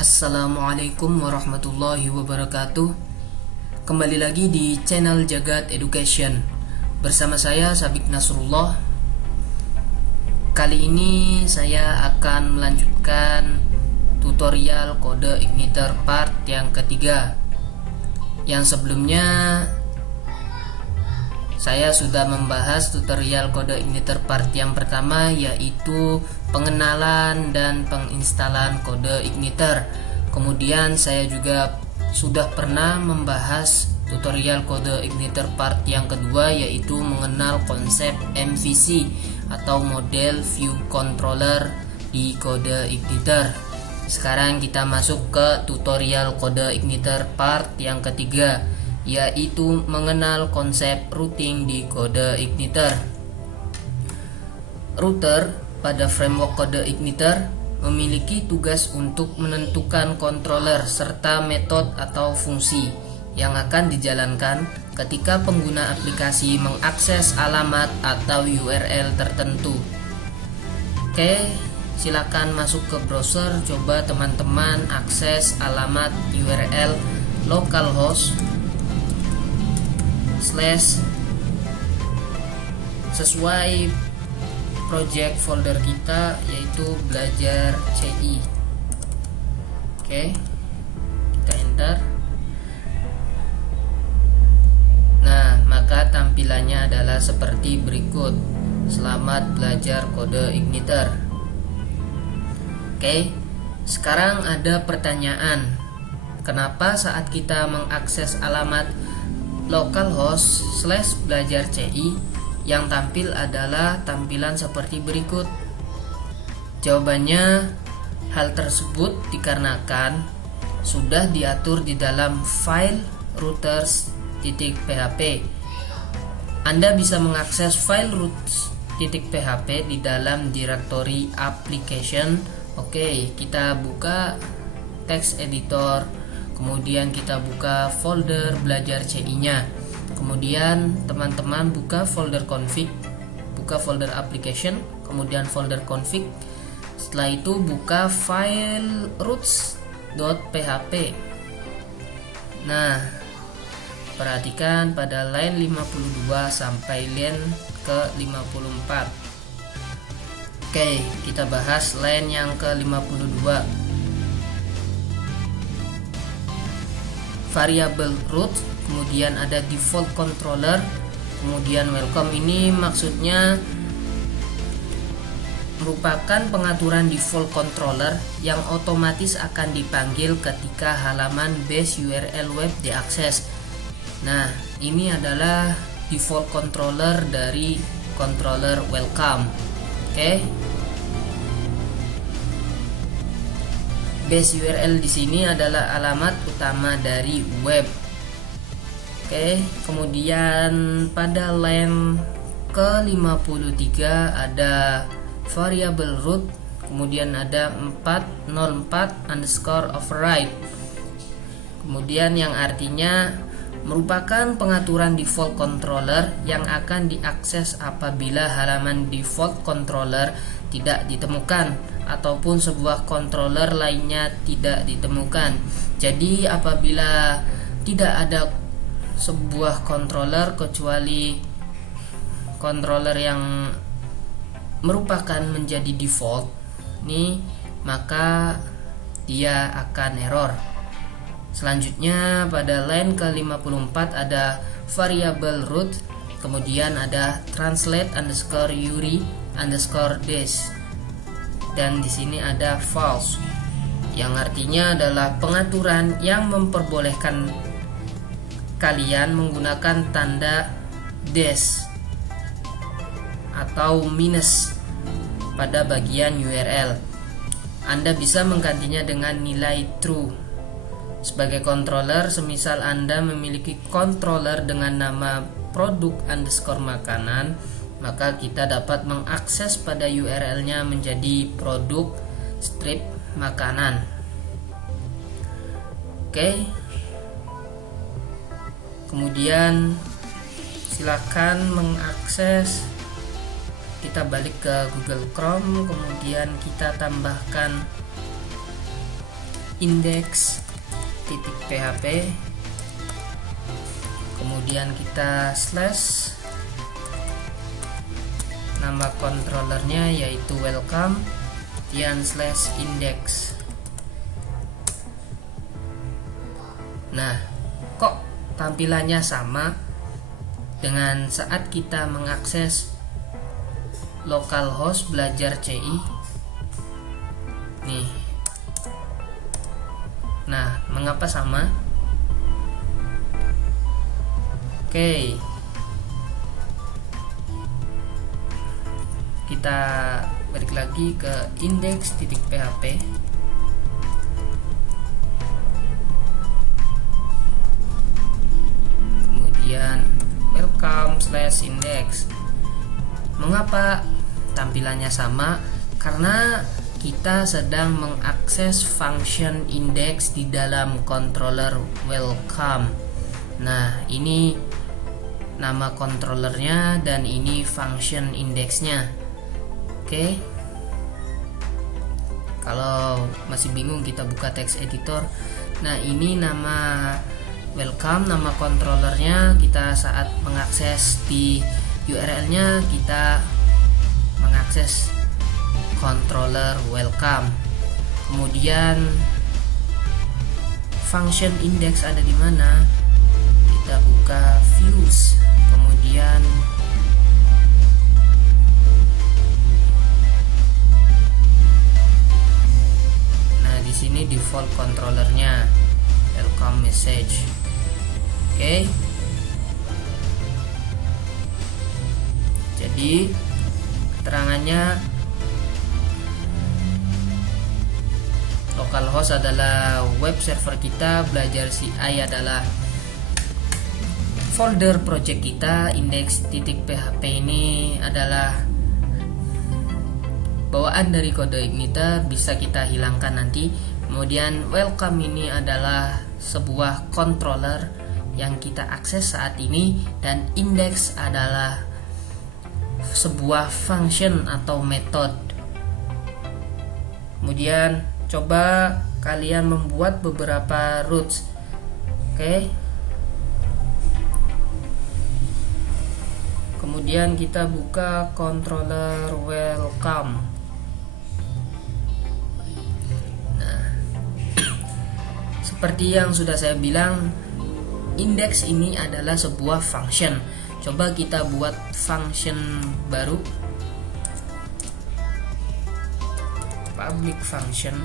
Assalamualaikum warahmatullahi wabarakatuh. Kembali lagi di channel Jagat Education. Bersama saya Sabik Nasrullah. Kali ini saya akan melanjutkan tutorial kode igniter part yang ketiga. Yang sebelumnya saya sudah membahas tutorial kode igniter part yang pertama, yaitu pengenalan dan penginstalan kode igniter. Kemudian saya juga sudah pernah membahas tutorial kode igniter part yang kedua, yaitu mengenal konsep MVC atau model view controller di kode igniter. Sekarang kita masuk ke tutorial kode igniter part yang ketiga, yaitu mengenal konsep routing di kode igniter. Router pada framework kode igniter memiliki tugas untuk menentukan controller serta metode atau fungsi yang akan dijalankan ketika pengguna aplikasi mengakses alamat atau URL tertentu. Oke, silakan masuk ke browser, coba teman-teman akses alamat URL localhost / sesuai project folder kita, yaitu belajar CI. Oke, kita enter. Nah, maka tampilannya adalah seperti berikut. Selamat belajar kode igniter. Oke, sekarang ada pertanyaan. Kenapa saat kita mengakses alamat localhost / belajar CI yang tampil adalah tampilan seperti berikut? Jawabannya, hal tersebut dikarenakan sudah diatur di dalam file routers.php. Anda bisa mengakses file routes.php di dalam direktori application. Oke, kita buka text editor, kemudian kita buka folder belajar CI-nya. Kemudian teman-teman buka folder config, buka folder application, kemudian folder config. Setelah itu buka file routes.php. Nah, perhatikan pada line 52 sampai line ke 54. Oke, kita bahas line yang ke 52. Variable root, kemudian ada default controller, kemudian welcome. Ini maksudnya merupakan pengaturan default controller yang otomatis akan dipanggil ketika halaman base URL web diakses. Nah, ini adalah default controller dari controller welcome. Oke. Base URL di sini adalah alamat utama dari web. Oke, kemudian pada line ke-53 ada variable root, kemudian ada 404_override. Kemudian yang artinya merupakan pengaturan default controller yang akan diakses apabila halaman default controller tidak ditemukan ataupun sebuah controller lainnya tidak ditemukan. Jadi apabila tidak ada sebuah controller kecuali controller yang merupakan menjadi default nih, maka dia akan error. Selanjutnya pada line ke-54 ada variable root, kemudian ada translate_URI_des, dan di sini ada false, yang artinya adalah pengaturan yang memperbolehkan kalian menggunakan tanda des atau minus pada bagian URL. Anda bisa menggantinya dengan nilai true. Sebagai controller, semisal Anda memiliki controller dengan nama produk_makanan, maka kita dapat mengakses pada URL-nya menjadi produk strip makanan. Oke. Kemudian silakan mengakses. Kita balik ke Google Chrome, kemudian kita tambahkan index.php, kemudian kita slash nama controllernya yaitu welcome dan slash index. Nah, kok tampilannya sama dengan saat kita mengakses localhost belajar CI nih? Nah, mengapa sama? Oke, kita balik lagi ke index.php. Kemudian welcome slash index. Mengapa tampilannya sama? Karena kita sedang mengakses function index di dalam controller welcome. Nah, ini nama controllernya dan ini function indexnya. Oke. Kalau masih bingung, kita buka text editor. Nah, ini nama welcome, nama controllernya. Kita saat mengakses di URL-nya, kita mengakses controller welcome. Kemudian function index ada di mana? Kita buka views, kemudian di sini default controllernya welcome message. Oke. Jadi keterangannya localhost adalah web server kita, belajar CI adalah folder project kita, index.php ini adalah bawaan dari kode igniter, bisa kita hilangkan nanti. Kemudian welcome ini adalah sebuah controller yang kita akses saat ini, dan index adalah sebuah function atau method. Kemudian coba kalian membuat beberapa routes. Oke. Kemudian kita buka controller welcome. Seperti yang sudah saya bilang, index ini adalah sebuah function. Coba kita buat function baru, public function,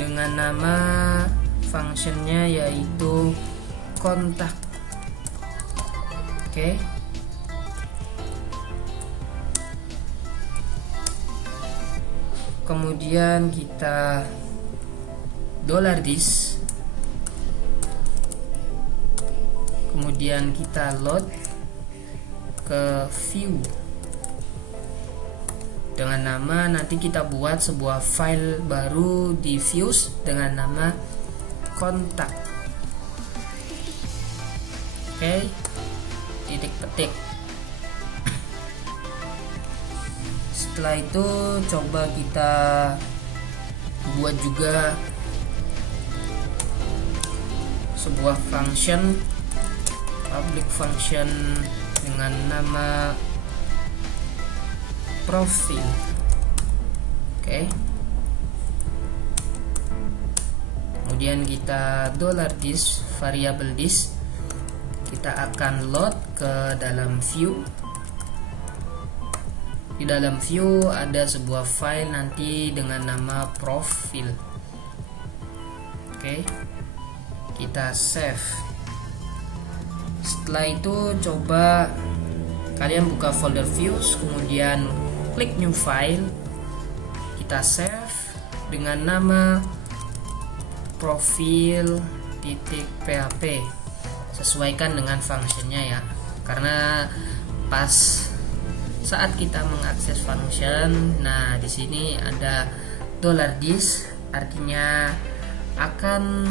dengan nama functionnya yaitu kontak. Oke. Kemudian kita $this, kemudian kita load ke view dengan nama, nanti kita buat sebuah file baru di views dengan nama kontak. Oke. Titik petik. Setelah itu coba kita buat juga sebuah function, public function dengan nama profil. Oke. Kemudian kita $this, variable this, kita akan load ke dalam view. Di dalam view ada sebuah file nanti dengan nama profil. Oke. Kita save. Setelah itu coba kalian buka folder views, kemudian klik new file. Kita save dengan nama profil.php. Sesuaikan dengan functionnya ya, karena pas saat kita mengakses function, nah di sini ada $this, artinya akan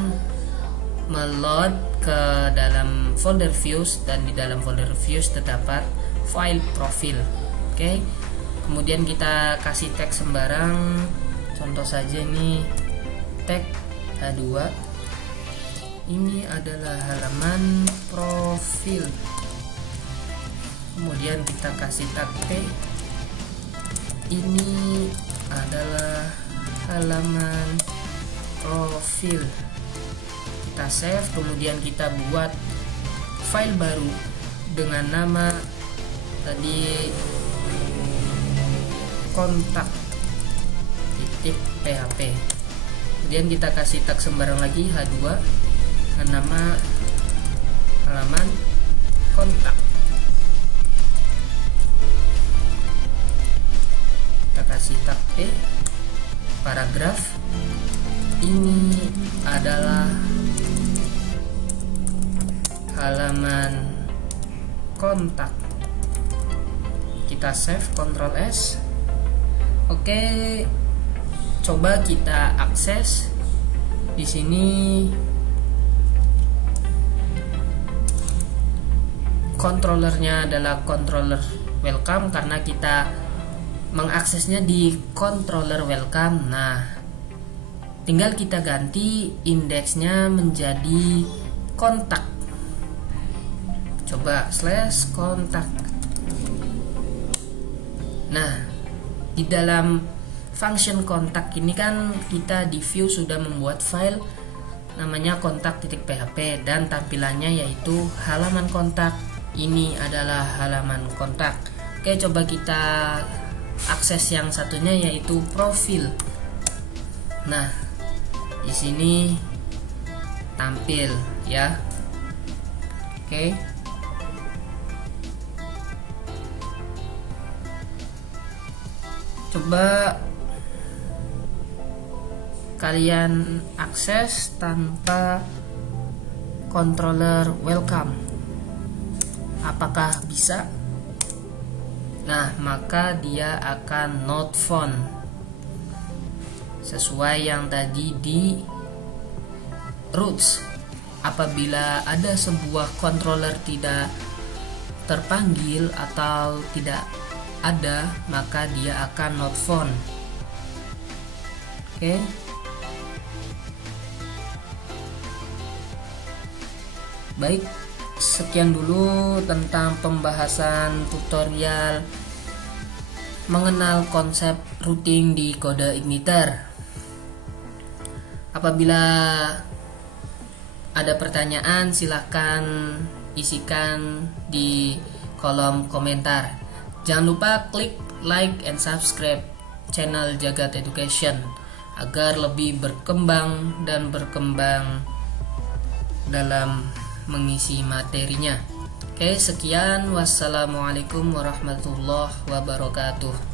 meload ke dalam folder views, dan di dalam folder views terdapat file profil. Oke. Kemudian kita kasih teks sembarang, Contoh saja ini tag H2. Ini adalah halaman profil. Kemudian kita kasih tag T. Ini adalah halaman profil. Kita save, kemudian kita buat file baru dengan nama tadi kontak.php. Kemudian kita kasih tag sembarang lagi H2 dengan nama halaman kontak. Kita kasih tag P, paragraf. Ini adalah halaman kontak. Kita save, Ctrl S. Oke, coba kita akses. Di sini controllernya adalah controller welcome karena kita mengaksesnya di controller welcome. Nah, tinggal kita ganti indeksnya menjadi kontak. Coba /kontak. Nah, di dalam function kontak ini kan kita di view sudah membuat file namanya kontak.php dan tampilannya yaitu halaman kontak. Ini adalah halaman kontak. Oke, coba kita akses yang satunya yaitu profil. Nah, di sini tampil ya. Oke. Coba kalian akses tanpa controller welcome. Apakah bisa? Nah, maka dia akan not found sesuai yang tadi di roots. Apabila ada sebuah controller tidak terpanggil atau tidak ada, maka dia akan not found. Oke. Baik, sekian dulu tentang pembahasan tutorial mengenal konsep routing di kode igniter. Apabila ada pertanyaan, silahkan isikan di kolom komentar. Jangan lupa klik like and subscribe channel Jagat Education agar lebih berkembang dan berkembang dalam mengisi materinya. Oke, sekian. Wassalamualaikum warahmatullahi wabarakatuh.